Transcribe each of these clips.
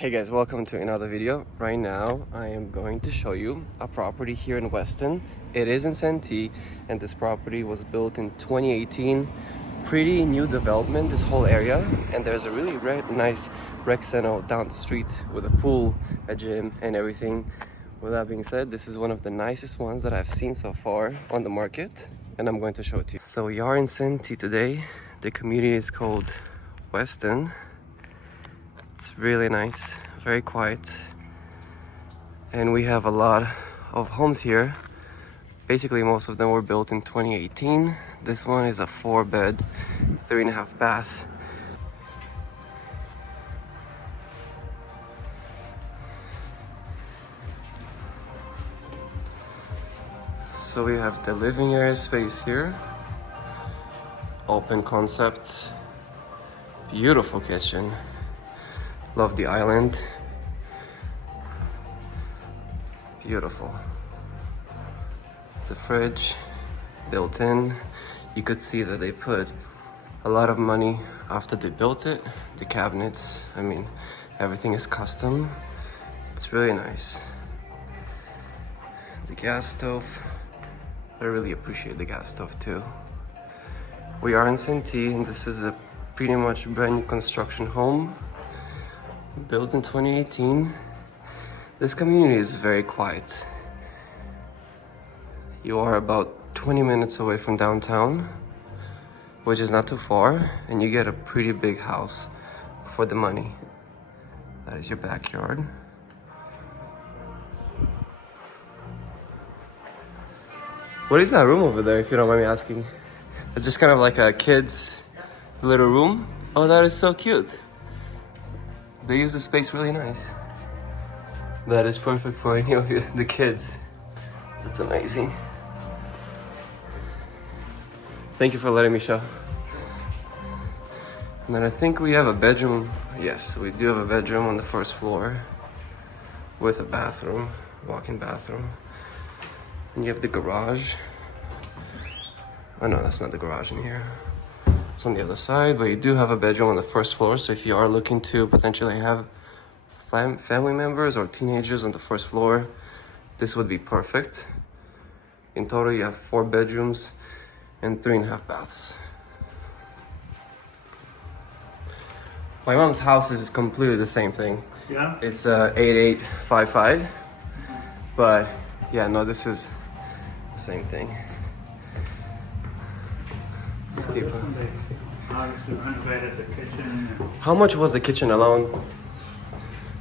Hey guys, welcome to another video. Right now I am going to show you a property here in Weston. It is in Santee and this property was built in 2018. Pretty new development, this whole area, and there's a really nice rec center down the street with a pool, a gym and everything. With that being said, this is one of the nicest ones that I've seen so far on the market and I'm going to show it to you. So we are in Santee today. The community is called Weston. It's really nice, very quiet, and we have a lot of homes here. Basically most of them were built in 2018. This one is a 4-bed, 3.5 bath. So we have the living area space here, open concept, beautiful kitchen. Love the island. Beautiful. The fridge built in. You could see that they put a lot of money after they built it. The cabinets, I mean, everything is custom. It's really nice. The gas stove. I really appreciate the gas stove too. We are in Santee and this is a pretty much brand new construction home. Built in 2018. This community is very quiet. You are about 20 minutes away from downtown, which is not too far, and you get a pretty big house for the money. That is your backyard. What is that room over there, if you don't mind me asking? It's just kind of like a kid's little room. Oh, that is so cute. They use the space really nice. That is perfect for any of you, the kids. That's amazing. Thank you for letting me show. And then I think we have a bedroom. Yes, we do have a bedroom on the first floor with a bathroom, walk-in bathroom. And you have the garage. Oh no, that's not the garage in here. It's on the other side, but you do have a bedroom on the first floor. So if you are looking to potentially have family members or teenagers on the first floor, this would be perfect. In total, you have 4 bedrooms and 3.5 baths. My mom's house is completely the same thing. Yeah? It's 8855, but yeah, no, this is the same thing. Let's keep This one, they obviously renovated the kitchen. How much was the kitchen alone?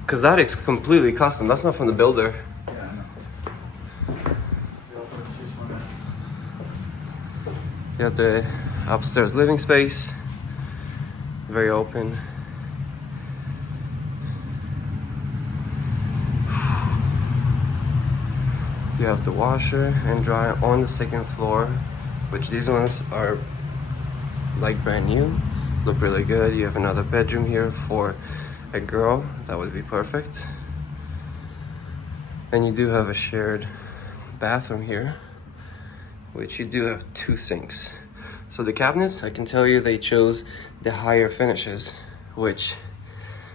Because that is completely custom. That's not from the builder. Yeah, I know. They'll put this one in. You have the upstairs living space. Very open. You have the washer and dryer on the second floor, which these ones are like brand new. Look really good. You have another bedroom here for a girl. That would be perfect. And you do have a shared bathroom here, which you do have 2 sinks. So the cabinets, I can tell you they chose the higher finishes, which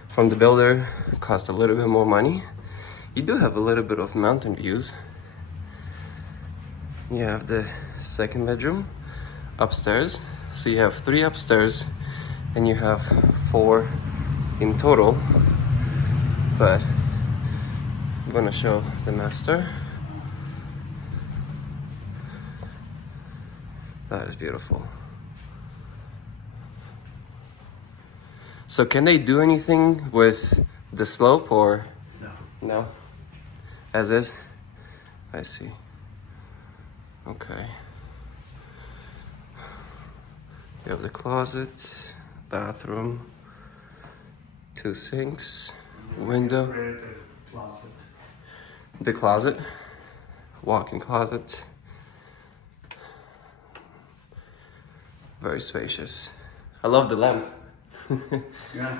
from the builder cost a little bit more money. You do have a little bit of mountain views. You have the second bedroom upstairs. So you have 3 upstairs and you have 4 in total. But I'm gonna show the master. That is beautiful. So can they do anything with the slope or No. no? As is? I see. Okay. You have the closet, bathroom, 2 sinks, window. Decorated the closet. The closet, walk-in closet. Very spacious. I love the lamp. Yeah.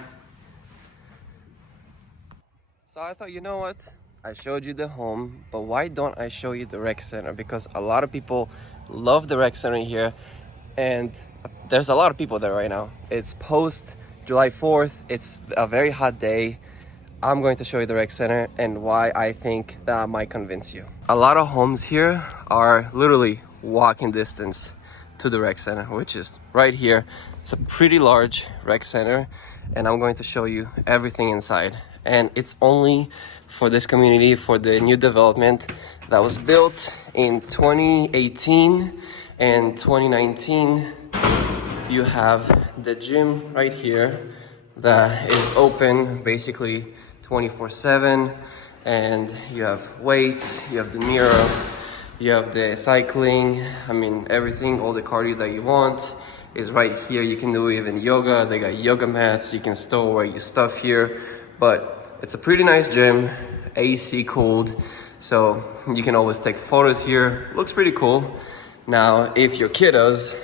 So I thought, you know what? I showed you the home, but why don't I show you the rec center? Because a lot of people love the rec center here, and there's a lot of people there right now. It's post July 4th. It's a very hot day. I'm going to show you the rec center and why I think that might convince you. A lot of homes here are literally walking distance to the rec center, which is right here. It's a pretty large rec center, and I'm going to show you everything inside. And it's only for this community, for the new development that was built in 2018 and 2019. You have the gym right here that is open basically 24/7, and you have weights, you have the mirror, you have the cycling, I mean everything, all the cardio that you want is right here. You can do even yoga, they got yoga mats, you can store away your stuff here. But it's a pretty nice gym, AC cooled, so you can always take photos here. Looks pretty cool. Now if your kiddos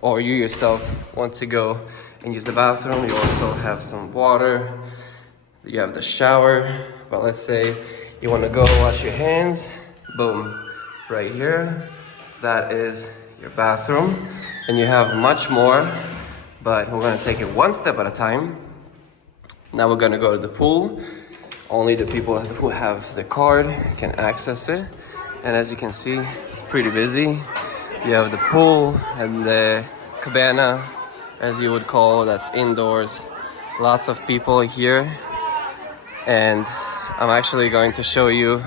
or you yourself want to go and use the bathroom, you also have some water, you have the shower. But let's say you want to go wash your hands, boom, right here, that is your bathroom. And you have much more, but we're going to take it one step at a time. Now we're going to go to the pool. Only the people who have the card can access it, and as you can see, it's pretty busy. You have the pool and the cabana, as you would call, that's indoors. Lots of people here, and I'm actually going to show you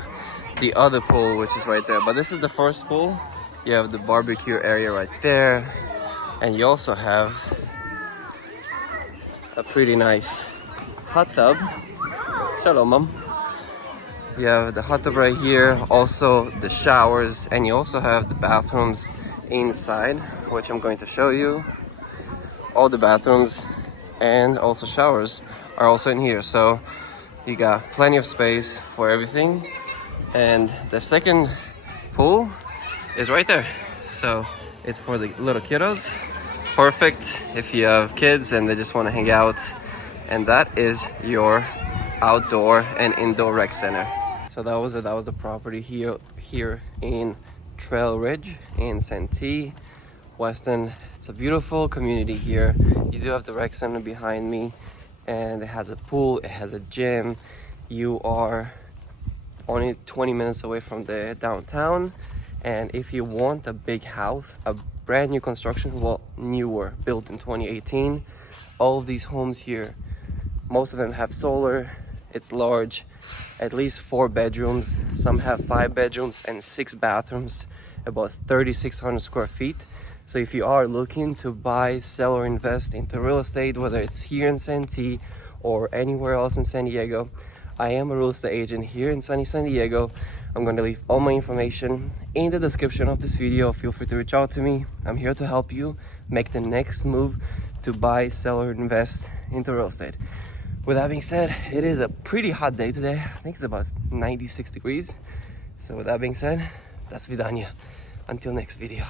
the other pool, which is right there. But this is the first pool. You have the barbecue area right there, and you also have a pretty nice hot tub. Shalom, mom. You have the hot tub right here, also the showers, and you also have the bathrooms inside, which I'm going to show you. All the bathrooms and also showers are also in here, so you got plenty of space for everything. And the second pool is right there, so it's for the little kiddos. Perfect if you have kids and they just want to hang out. And that is your outdoor and indoor rec center. So that was the property here in Trail Ridge in Santee, Weston. It's a beautiful community here. You do have the rec center behind me, and it has a pool, it has a gym. You are only 20 minutes away from the downtown. And if you want a big house, a brand new construction, well, newer, built in 2018, all of these homes here, most of them have solar. It's large, at least 4 bedrooms. Some have 5 bedrooms and 6 bathrooms, about 3,600 square feet. So if you are looking to buy, sell, or invest into real estate, whether it's here in Santee or anywhere else in San Diego, I am a real estate agent here in sunny San Diego. I'm going to leave all my information in the description of this video. Feel free to reach out to me. I'm here to help you make the next move to buy, sell, or invest into real estate. With that being said, it is a pretty hot day today. I think it's about 96 degrees. So with that being said, that's Vidania. Until next video.